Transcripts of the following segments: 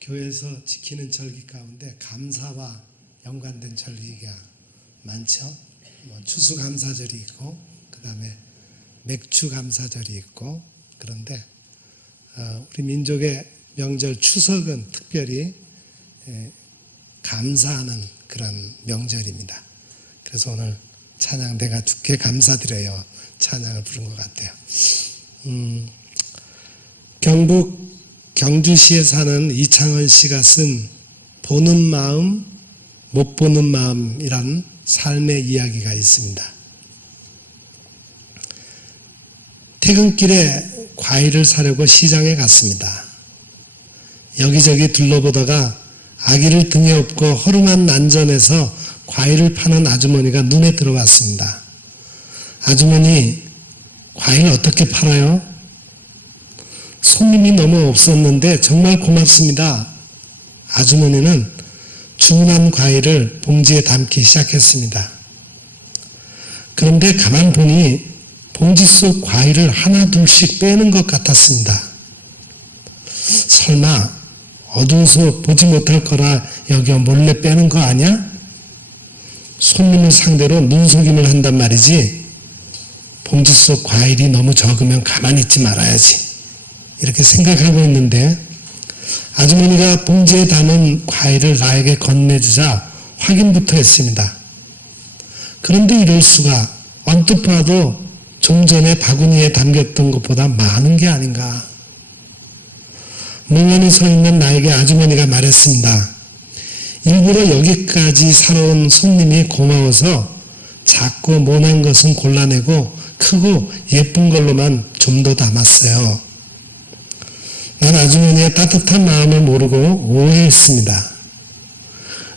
교회에서 지키는 절기 가운데 감사와 연관된 절기가 많죠. 추수감사절이 있고 그 다음에 맥주감사절이 있고, 그런데 우리 민족의 명절 추석은 특별히 감사하는 그런 명절입니다. 그래서 오늘 찬양 내가 주께 감사드려요 찬양을 부른 것 같아요. 경북 경주시에 사는 이창헌 씨가 쓴 보는 마음 못 보는 마음이라는 삶의 이야기가 있습니다. 퇴근길에 과일을 사려고 시장에 갔습니다. 여기저기 둘러보다가 아기를 등에 업고 허름한 난전에서 과일을 파는 아주머니가 눈에 들어왔습니다. 아주머니, 과일 어떻게 팔아요? 손님이 너무 없었는데 정말 고맙습니다. 아주머니는 주문한 과일을 봉지에 담기 시작했습니다. 그런데 가만 보니 봉지 속 과일을 하나 둘씩 빼는 것 같았습니다. 설마 어두워서 보지 못할 거라 여겨 몰래 빼는 거 아니야? 손님을 상대로 눈속임을 한단 말이지. 봉지 속 과일이 너무 적으면 가만히 있지 말아야지. 이렇게 생각하고 있는데 아주머니가 봉지에 담은 과일을 나에게 건네주자 확인부터 했습니다. 그런데 이럴 수가, 언뜻 봐도 좀 전에 바구니에 담겼던 것보다 많은 게 아닌가. 멍하니 서 있는 나에게 아주머니가 말했습니다. 일부러 여기까지 사러 온 손님이 고마워서 작고 모난 것은 골라내고 크고 예쁜 걸로만 좀 더 담았어요. 난 아주머니의 따뜻한 마음을 모르고 오해했습니다.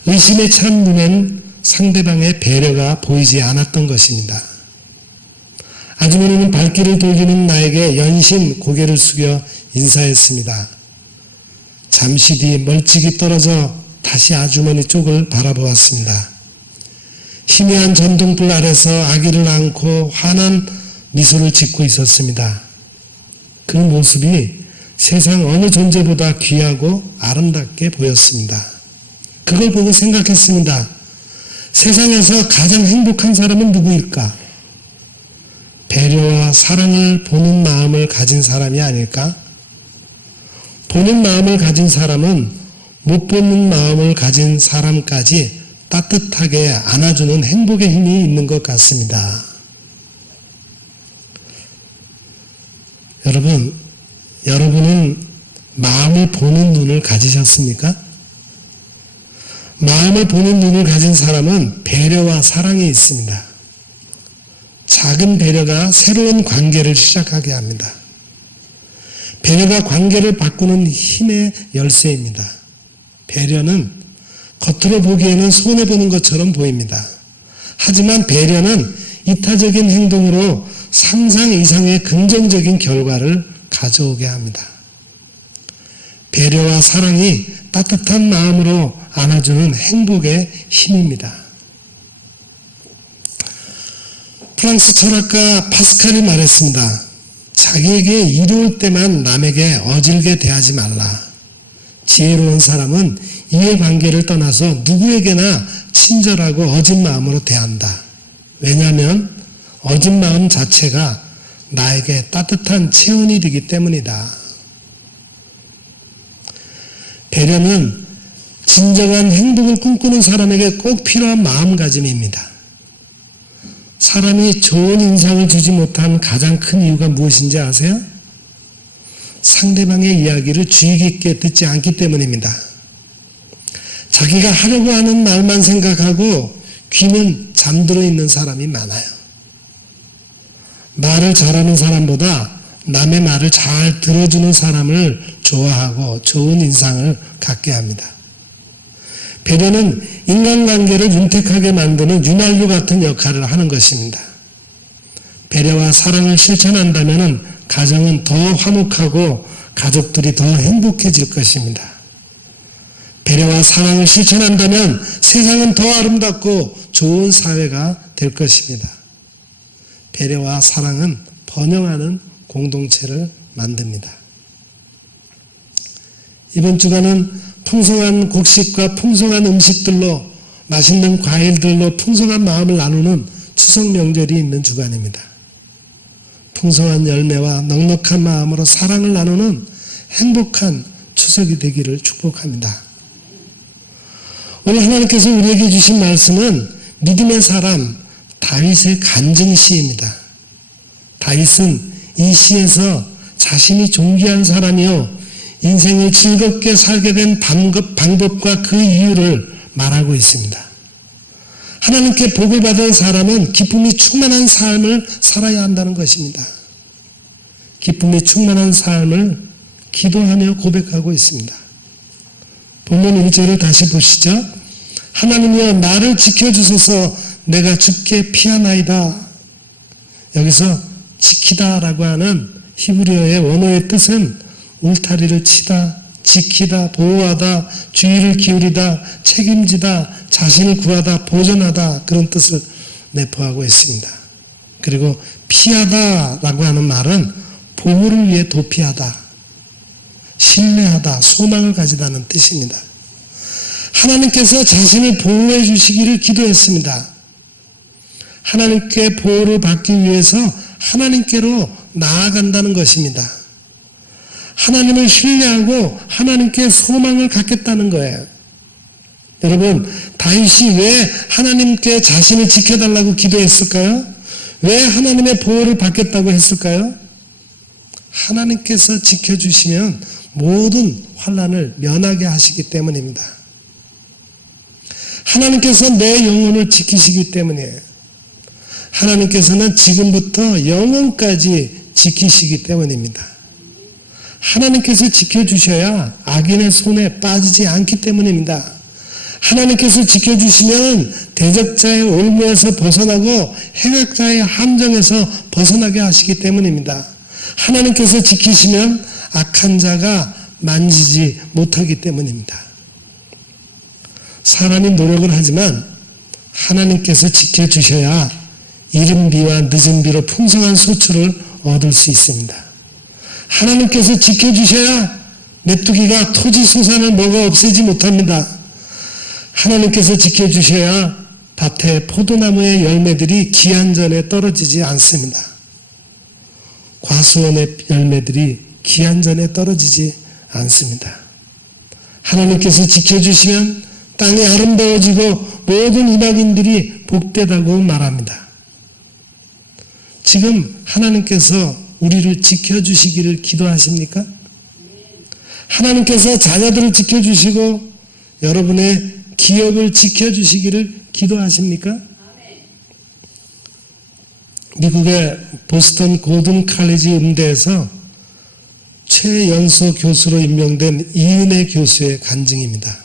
의심에 찬 눈엔 상대방의 배려가 보이지 않았던 것입니다. 아주머니는 발길을 돌리는 나에게 연신 고개를 숙여 인사했습니다. 잠시 뒤 멀찍이 떨어져 다시 아주머니 쪽을 바라보았습니다. 희미한 전등불 아래서 아기를 안고 환한 미소를 짓고 있었습니다. 그 모습이 세상 어느 존재보다 귀하고 아름답게 보였습니다. 그걸 보고 생각했습니다. 세상에서 가장 행복한 사람은 누구일까? 배려와 사랑을 보는 마음을 가진 사람이 아닐까? 보는 마음을 가진 사람은 못 보는 마음을 가진 사람까지 따뜻하게 안아주는 행복의 힘이 있는 것 같습니다. 여러분은 마음을 보는 눈을 가지셨습니까? 마음을 보는 눈을 가진 사람은 배려와 사랑이 있습니다. 작은 배려가 새로운 관계를 시작하게 합니다. 배려가 관계를 바꾸는 힘의 열쇠입니다. 배려는 겉으로 보기에는 손해보는 것처럼 보입니다. 하지만 배려는 이타적인 행동으로 상상 이상의 긍정적인 결과를 가져오게 합니다. 배려와 사랑이 따뜻한 마음으로 안아주는 행복의 힘입니다. 프랑스 철학가 파스칼이 말했습니다. 자기에게 이로울 때만 남에게 어질게 대하지 말라. 지혜로운 사람은 이해관계를 떠나서 누구에게나 친절하고 어진 마음으로 대한다. 왜냐하면 어진 마음 자체가 나에게 따뜻한 체온이 되기 때문이다. 배려는 진정한 행복을 꿈꾸는 사람에게 꼭 필요한 마음가짐입니다. 사람이 좋은 인상을 주지 못한 가장 큰 이유가 무엇인지 아세요? 상대방의 이야기를 주의 깊게 듣지 않기 때문입니다. 자기가 하려고 하는 말만 생각하고 귀는 잠들어 있는 사람이 많아요. 말을 잘하는 사람보다 남의 말을 잘 들어주는 사람을 좋아하고 좋은 인상을 갖게 합니다. 배려는 인간관계를 윤택하게 만드는 윤활유 같은 역할을 하는 것입니다. 배려와 사랑을 실천한다면 가정은 더 화목하고 가족들이 더 행복해질 것입니다. 배려와 사랑을 실천한다면 세상은 더 아름답고 좋은 사회가 될 것입니다. 배려와 사랑은 번영하는 공동체를 만듭니다. 이번 주간은 풍성한 곡식과 풍성한 음식들로, 맛있는 과일들로 풍성한 마음을 나누는 추석 명절이 있는 주간입니다. 풍성한 열매와 넉넉한 마음으로 사랑을 나누는 행복한 추석이 되기를 축복합니다. 오늘 하나님께서 우리에게 주신 말씀은 믿음의 사람 다윗의 간증시입니다. 다윗은 이 시에서 자신이 존귀한 사람이요 인생을 즐겁게 살게 된 방법과 그 이유를 말하고 있습니다. 하나님께 복을 받은 사람은 기쁨이 충만한 삶을 살아야 한다는 것입니다. 기쁨이 충만한 삶을 기도하며 고백하고 있습니다. 본문 1절을 다시 보시죠. 하나님이여 나를 지켜주소서 내가 죽게 피하나이다. 여기서 지키다라고 하는 히브리어의 원어의 뜻은 울타리를 치다, 지키다, 보호하다, 주의를 기울이다, 책임지다, 자신을 구하다, 보존하다 그런 뜻을 내포하고 있습니다. 그리고 피하다라고 하는 말은 보호를 위해 도피하다, 신뢰하다, 소망을 가지다는 뜻입니다. 하나님께서 자신을 보호해 주시기를 기도했습니다. 하나님께 보호를 받기 위해서 하나님께로 나아간다는 것입니다. 하나님을 신뢰하고 하나님께 소망을 갖겠다는 거예요. 여러분, 다윗이 왜 하나님께 자신을 지켜달라고 기도했을까요? 왜 하나님의 보호를 받겠다고 했을까요? 하나님께서 지켜주시면 모든 환난을 면하게 하시기 때문입니다. 하나님께서 내 영혼을 지키시기 때문이에요. 하나님께서는 지금부터 영원까지 지키시기 때문입니다. 하나님께서 지켜주셔야 악인의 손에 빠지지 않기 때문입니다. 하나님께서 지켜주시면 대적자의 올무에서 벗어나고 행악자의 함정에서 벗어나게 하시기 때문입니다. 하나님께서 지키시면 악한 자가 만지지 못하기 때문입니다. 사람이 노력을 하지만 하나님께서 지켜주셔야 이른 비와 늦은 비로 풍성한 소출을 얻을 수 있습니다. 하나님께서 지켜주셔야 메뚜기가 토지 소산을 먹어 없애지 못합니다. 하나님께서 지켜주셔야 밭에 포도나무의 열매들이 기한전에 떨어지지 않습니다. 과수원의 열매들이 기한전에 떨어지지 않습니다. 하나님께서 지켜주시면 땅이 아름다워지고 모든 이방인들이 복되다고 말합니다. 지금 하나님께서 우리를 지켜주시기를 기도하십니까? 하나님께서 자녀들을 지켜주시고 여러분의 기업을 지켜주시기를 기도하십니까? 미국의 보스턴 고든 칼리지 음대에서 최연소 교수로 임명된 이은혜 교수의 간증입니다.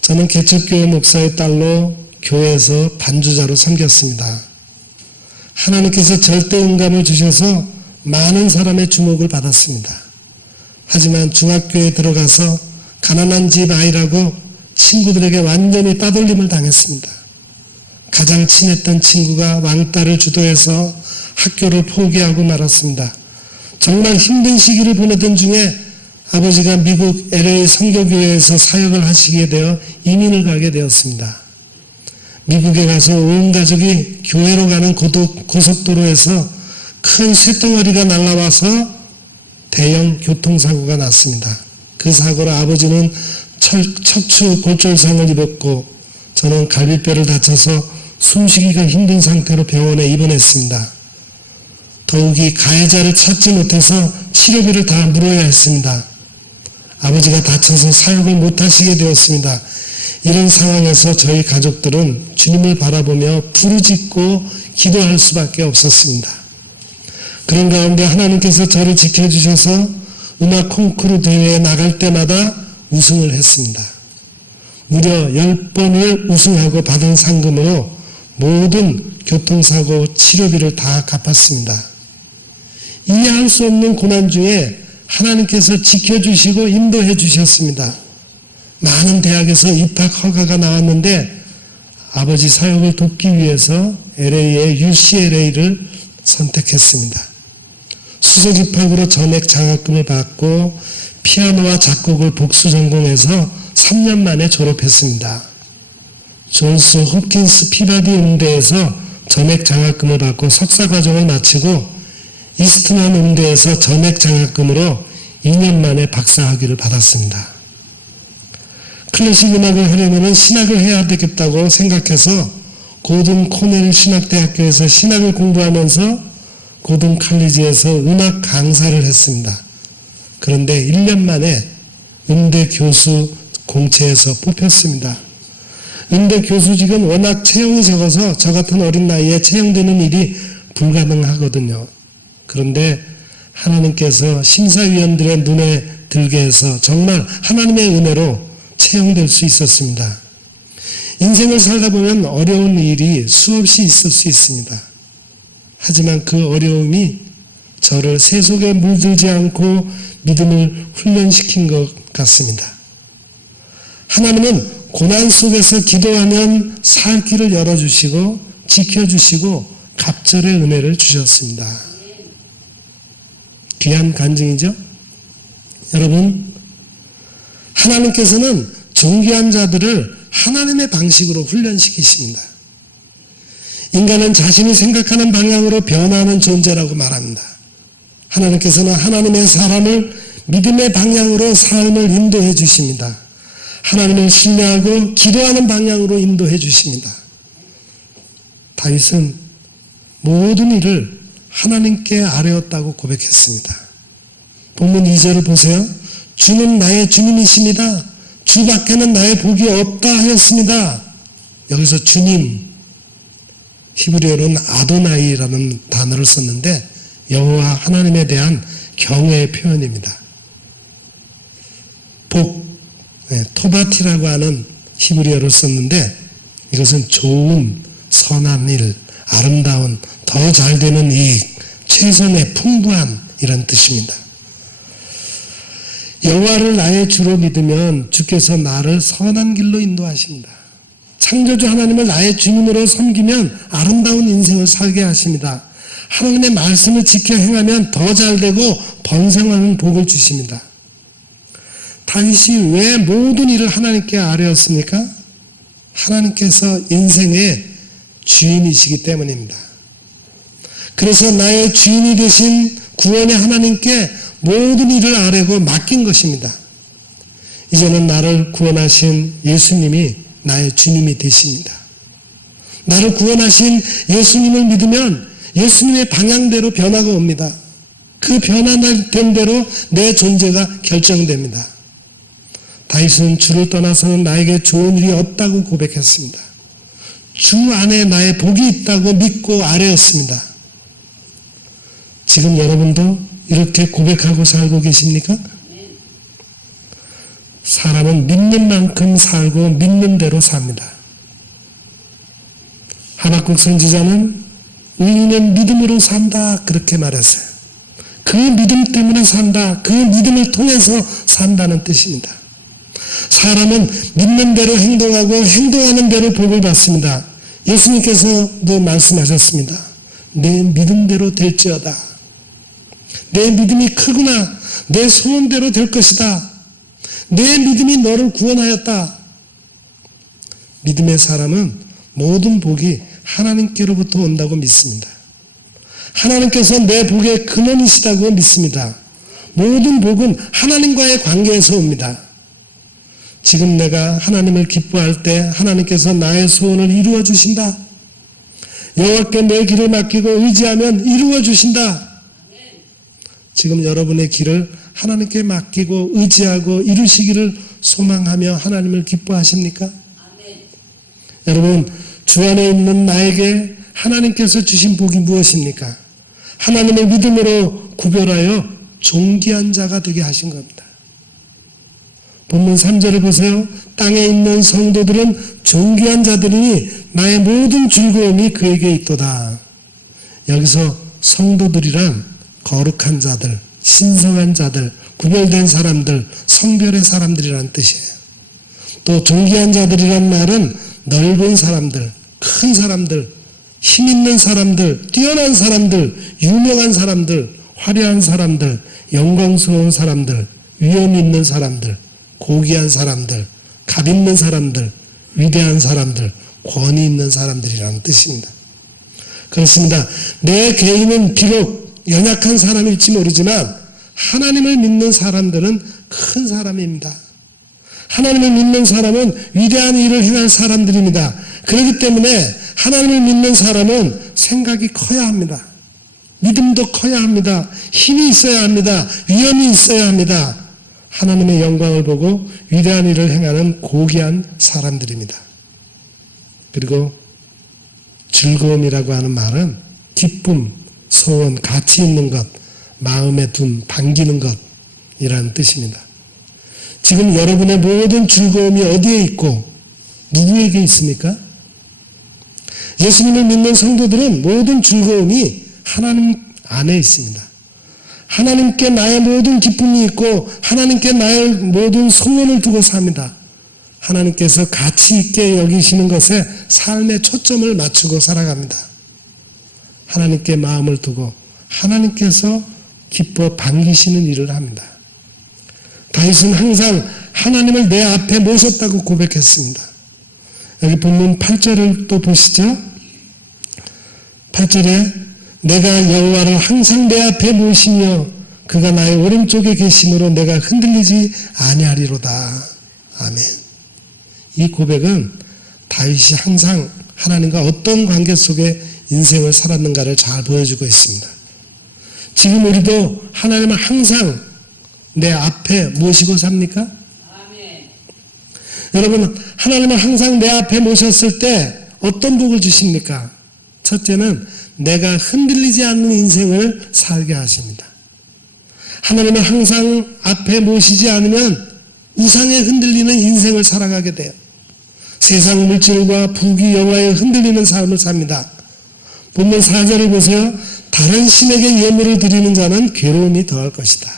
저는 개척교회 목사의 딸로 교회에서 반주자로 섬겼습니다. 하나님께서 절대 응감을 주셔서 많은 사람의 주목을 받았습니다. 하지만 중학교에 들어가서 가난한 집 아이라고 친구들에게 완전히 따돌림을 당했습니다. 가장 친했던 친구가 왕따를 주도해서 학교를 포기하고 말았습니다. 정말 힘든 시기를 보내던 중에 아버지가 미국 LA 선교교회에서 사역을 하시게 되어 이민을 가게 되었습니다. 미국에 가서 온 가족이 교회로 가는 고속도로에서 큰 쇳덩어리가 날아와서 대형 교통사고가 났습니다. 그 사고로 아버지는 척추 골절상을 입었고 저는 갈비뼈를 다쳐서 숨쉬기가 힘든 상태로 병원에 입원했습니다. 더욱이 가해자를 찾지 못해서 치료비를 다 물어야 했습니다. 아버지가 다쳐서 사역을 못하시게 되었습니다. 이런 상황에서 저희 가족들은 주님을 바라보며 부르짖고 기도할 수밖에 없었습니다. 그런 가운데 하나님께서 저를 지켜주셔서 음악 콩쿠르 대회에 나갈 때마다 우승을 했습니다. 무려 10번을 우승하고 받은 상금으로 모든 교통사고 치료비를 다 갚았습니다. 이해할 수 없는 고난 중에 하나님께서 지켜주시고 인도해 주셨습니다. 많은 대학에서 입학 허가가 나왔는데 아버지 사역을 돕기 위해서 LA의 UCLA를 선택했습니다. 수석 입학으로 전액 장학금을 받고 피아노와 작곡을 복수 전공해서 3년 만에 졸업했습니다. 존스 홉킨스 피바디 음대에서 전액 장학금을 받고 석사 과정을 마치고 이스트먼 음대에서 전액 장학금으로 2년 만에 박사 학위를 받았습니다. 클래식 음악을 하려면 신학을 해야 되겠다고 생각해서 고든 코넬 신학대학교에서 신학을 공부하면서 고든 칼리지에서 음악 강사를 했습니다. 그런데 1년 만에 음대 교수 공채에서 뽑혔습니다. 음대 교수직은 워낙 채용이 적어서 저 같은 어린 나이에 채용되는 일이 불가능하거든요. 그런데 하나님께서 심사위원들의 눈에 들게 해서 정말 하나님의 은혜로 채용될 수 있었습니다. 인생을 살다 보면 어려운 일이 수없이 있을 수 있습니다. 하지만 그 어려움이 저를 새 속에 물들지 않고 믿음을 훈련시킨 것 같습니다. 하나님은 고난 속에서 기도하면 살 길을 열어주시고 지켜주시고 갑절의 은혜를 주셨습니다. 귀한 간증이죠? 여러분, 하나님께서는 존귀한 자들을 하나님의 방식으로 훈련시키십니다. 인간은 자신이 생각하는 방향으로 변화하는 존재라고 말합니다. 하나님께서는 하나님의 사람을 믿음의 방향으로 삶을 인도해 주십니다. 하나님을 신뢰하고 기도하는 방향으로 인도해 주십니다. 다윗은 모든 일을 하나님께 아뢰었다고 고백했습니다. 본문 2절을 보세요. 주는 나의 주님이십니다. 주 밖에는 나의 복이 없다 하였습니다. 여기서 주님, 히브리어로는 아도나이라는 단어를 썼는데 여호와 하나님에 대한 경외의 표현입니다. 복, 토바티라고 하는 히브리어를 썼는데 이것은 좋은, 선한 일, 아름다운, 더 잘되는 이익, 최선의 풍부한 이런 뜻입니다. 여호와를 나의 주로 믿으면 주께서 나를 선한 길로 인도하십니다. 창조주 하나님을 나의 주님으로 섬기면 아름다운 인생을 살게 하십니다. 하나님의 말씀을 지켜 행하면 더 잘되고 번성하는 복을 주십니다. 다윗이 왜 모든 일을 하나님께 아뢰었습니까? 하나님께서 인생의 주인이시기 때문입니다. 그래서 나의 주인이 되신 구원의 하나님께 모든 일을 아뢰고 맡긴 것입니다. 이제는 나를 구원하신 예수님이 나의 주님이 되십니다. 나를 구원하신 예수님을 믿으면 예수님의 방향대로 변화가 옵니다. 그 변화된 대로 내 존재가 결정됩니다. 다윗은 주를 떠나서는 나에게 좋은 일이 없다고 고백했습니다. 주 안에 나의 복이 있다고 믿고 아뢰었습니다. 지금 여러분도 이렇게 고백하고 살고 계십니까? 사람은 믿는 만큼 살고 믿는 대로 삽니다. 하박국 선지자는 의인은 믿음으로 산다 그렇게 말했어요. 그 믿음 때문에 산다. 그 믿음을 통해서 산다는 뜻입니다. 사람은 믿는 대로 행동하고 행동하는 대로 복을 받습니다. 예수님께서도 말씀하셨습니다. 내 믿음대로 될지어다. 내 믿음이 크구나. 내 소원대로 될 것이다. 내 믿음이 너를 구원하였다. 믿음의 사람은 모든 복이 하나님께로부터 온다고 믿습니다. 하나님께서 내 복의 근원이시다고 믿습니다. 모든 복은 하나님과의 관계에서 옵니다. 지금 내가 하나님을 기뻐할 때 하나님께서 나의 소원을 이루어 주신다. 여호와께 내 길을 맡기고 의지하면 이루어 주신다. 지금 여러분의 길을 하나님께 맡기고 의지하고 이루시기를 소망하며 하나님을 기뻐하십니까? 여러분, 주 안에 있는 나에게 하나님께서 주신 복이 무엇입니까? 하나님의 믿음으로 구별하여 존귀한 자가 되게 하신 겁니다. 본문 3절을 보세요. 땅에 있는 성도들은 존귀한 자들이니 나의 모든 즐거움이 그에게 있도다. 여기서 성도들이란 거룩한 자들, 신성한 자들, 구별된 사람들, 성별의 사람들이라는 뜻이에요. 또 존귀한 자들이란 말은 넓은 사람들, 큰 사람들, 힘 있는 사람들, 뛰어난 사람들, 유명한 사람들, 화려한 사람들, 영광스러운 사람들, 위엄 있는 사람들, 고귀한 사람들, 값 있는 사람들, 위대한 사람들, 권위 있는 사람들이라는 뜻입니다. 그렇습니다. 내 개인은 비록 연약한 사람일지 모르지만 하나님을 믿는 사람들은 큰 사람입니다. 하나님을 믿는 사람은 위대한 일을 행할 사람들입니다. 그렇기 때문에 하나님을 믿는 사람은 생각이 커야 합니다. 믿음도 커야 합니다. 힘이 있어야 합니다. 위엄이 있어야 합니다. 하나님의 영광을 보고 위대한 일을 행하는 고귀한 사람들입니다. 그리고 즐거움이라고 하는 말은 기쁨, 소원, 가치 있는 것, 마음에 둔, 반기는 것이라는 뜻입니다. 지금 여러분의 모든 즐거움이 어디에 있고 누구에게 있습니까? 예수님을 믿는 성도들은 모든 즐거움이 하나님 안에 있습니다. 하나님께 나의 모든 기쁨이 있고 하나님께 나의 모든 소원을 두고 삽니다. 하나님께서 가치 있게 여기시는 것에 삶의 초점을 맞추고 살아갑니다. 하나님께 마음을 두고 하나님께서 기뻐 반기시는 일을 합니다. 다윗은 항상 하나님을 내 앞에 모셨다고 고백했습니다. 여기 본문 8절을 또 보시죠. 8절에 내가 여호와를 항상 내 앞에 모시며 그가 나의 오른쪽에 계심으로 내가 흔들리지 아니하리로다. 아멘. 이 고백은 다윗이 항상 하나님과 어떤 관계 속에 인생을 살았는가를 잘 보여주고 있습니다. 지금 우리도 하나님을 항상 내 앞에 모시고 삽니까? 아멘. 여러분, 하나님을 항상 내 앞에 모셨을 때 어떤 복을 주십니까? 첫째는 내가 흔들리지 않는 인생을 살게 하십니다. 하나님을 항상 앞에 모시지 않으면 우상에 흔들리는 인생을 살아가게 돼요. 세상 물질과 부귀 영화에 흔들리는 삶을 삽니다. 본문 4절을 보세요. 다른 신에게 예물을 드리는 자는 괴로움이 더할 것이다.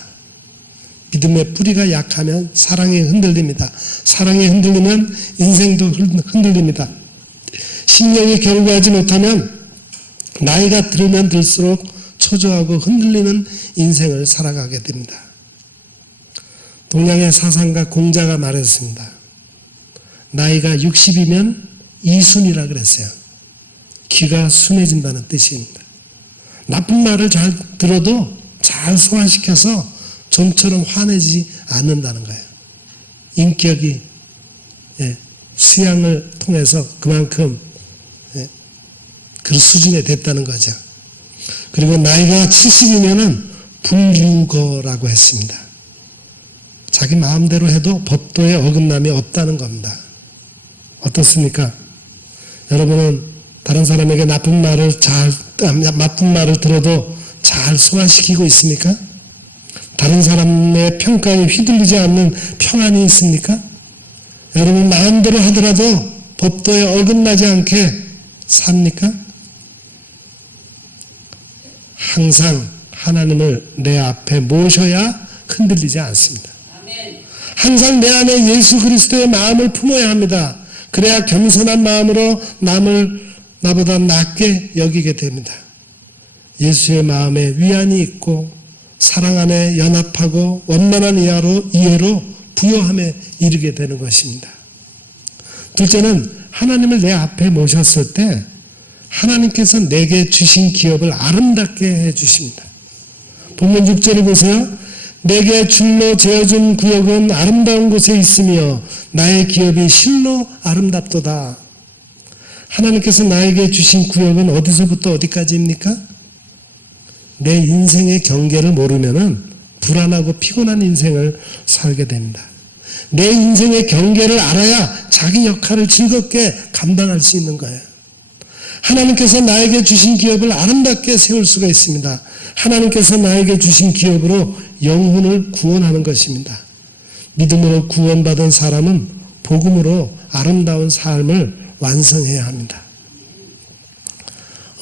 믿음의 뿌리가 약하면 사랑에 흔들립니다. 사랑에 흔들리면 인생도 흔들립니다. 심령이 견고하지 못하면 나이가 들면 들수록 초조하고 흔들리는 인생을 살아가게 됩니다. 동양의 사상가 공자가 말했습니다. 나이가 60이면 이순이라 그랬어요. 귀가 순해진다는 뜻입니다. 나쁜 말을 잘 들어도 잘 소화시켜서 좀처럼 화내지 않는다는 거예요. 인격이 수양을 통해서 그만큼 그 수준에 됐다는 거죠. 그리고 나이가 70이면은 불유거라고 했습니다. 자기 마음대로 해도 법도에 어긋남이 없다는 겁니다. 어떻습니까? 여러분은 다른 사람에게 나쁜 말을 들어도 잘 소화시키고 있습니까? 다른 사람의 평가에 휘둘리지 않는 평안이 있습니까? 여러분 마음대로 하더라도 법도에 어긋나지 않게 삽니까? 항상 하나님을 내 앞에 모셔야 흔들리지 않습니다. 항상 내 안에 예수 그리스도의 마음을 품어야 합니다. 그래야 겸손한 마음으로 남을 나보다 낮게 여기게 됩니다. 예수의 마음에 위안이 있고 사랑 안에 연합하고 원만한 이해로 부요함에 이르게 되는 것입니다. 둘째는 하나님을 내 앞에 모셨을 때 하나님께서 내게 주신 기업을 아름답게 해주십니다. 본문 6절을 보세요. 내게 줄로 재어준 구역은 아름다운 곳에 있으며 나의 기업이 실로 아름답도다. 하나님께서 나에게 주신 구역은 어디서부터 어디까지입니까? 내 인생의 경계를 모르면은 불안하고 피곤한 인생을 살게 됩니다. 내 인생의 경계를 알아야 자기 역할을 즐겁게 감당할 수 있는 거예요. 하나님께서 나에게 주신 기업을 아름답게 세울 수가 있습니다. 하나님께서 나에게 주신 기업으로 영혼을 구원하는 것입니다. 믿음으로 구원받은 사람은 복음으로 아름다운 삶을 완성해야 합니다.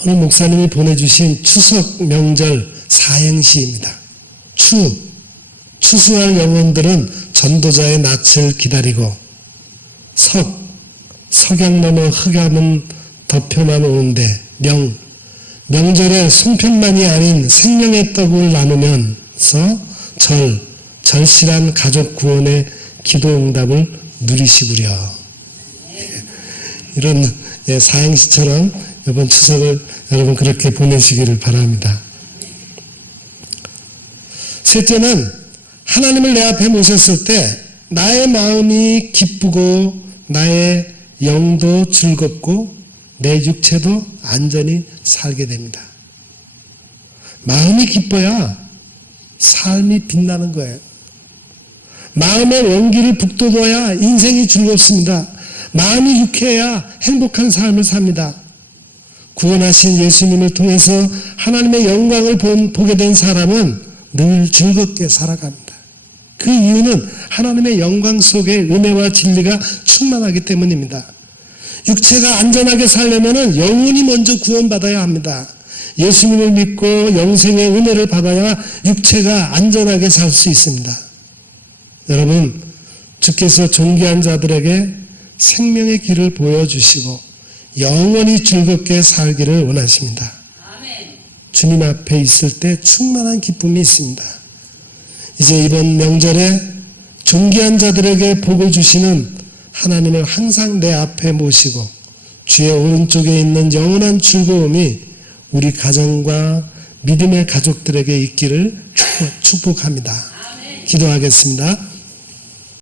오늘 목사님이 보내주신 추석 명절 사행시입니다. 추수할 영혼들은 전도자의 낯을 기다리고 석양 넘어 흑암은 덮여만 오는데 명절에 송편만이 아닌 생명의 떡을 나누면서 절실한 가족 구원의 기도 응답을 누리시구려. 이런 사행시처럼 이번 추석을 여러분 그렇게 보내시기를 바랍니다. 셋째는 하나님을 내 앞에 모셨을 때 나의 마음이 기쁘고 나의 영도 즐겁고 내 육체도 안전히 살게 됩니다. 마음이 기뻐야 삶이 빛나는 거예요. 마음의 원기를 북돋워야 인생이 즐겁습니다. 마음이 유쾌해야 행복한 삶을 삽니다. 구원하신 예수님을 통해서 하나님의 영광을 보게 된 사람은 늘 즐겁게 살아갑니다. 그 이유는 하나님의 영광 속에 은혜와 진리가 충만하기 때문입니다. 육체가 안전하게 살려면 영혼이 먼저 구원받아야 합니다. 예수님을 믿고 영생의 은혜를 받아야 육체가 안전하게 살 수 있습니다. 여러분, 주께서 존귀한 자들에게 생명의 길을 보여주시고 영원히 즐겁게 살기를 원하십니다. 아멘. 주님 앞에 있을 때 충만한 기쁨이 있습니다. 이제 이번 명절에 존귀한 자들에게 복을 주시는 하나님을 항상 내 앞에 모시고 주의 오른쪽에 있는 영원한 즐거움이 우리 가정과 믿음의 가족들에게 있기를 축복합니다. 아멘. 기도하겠습니다.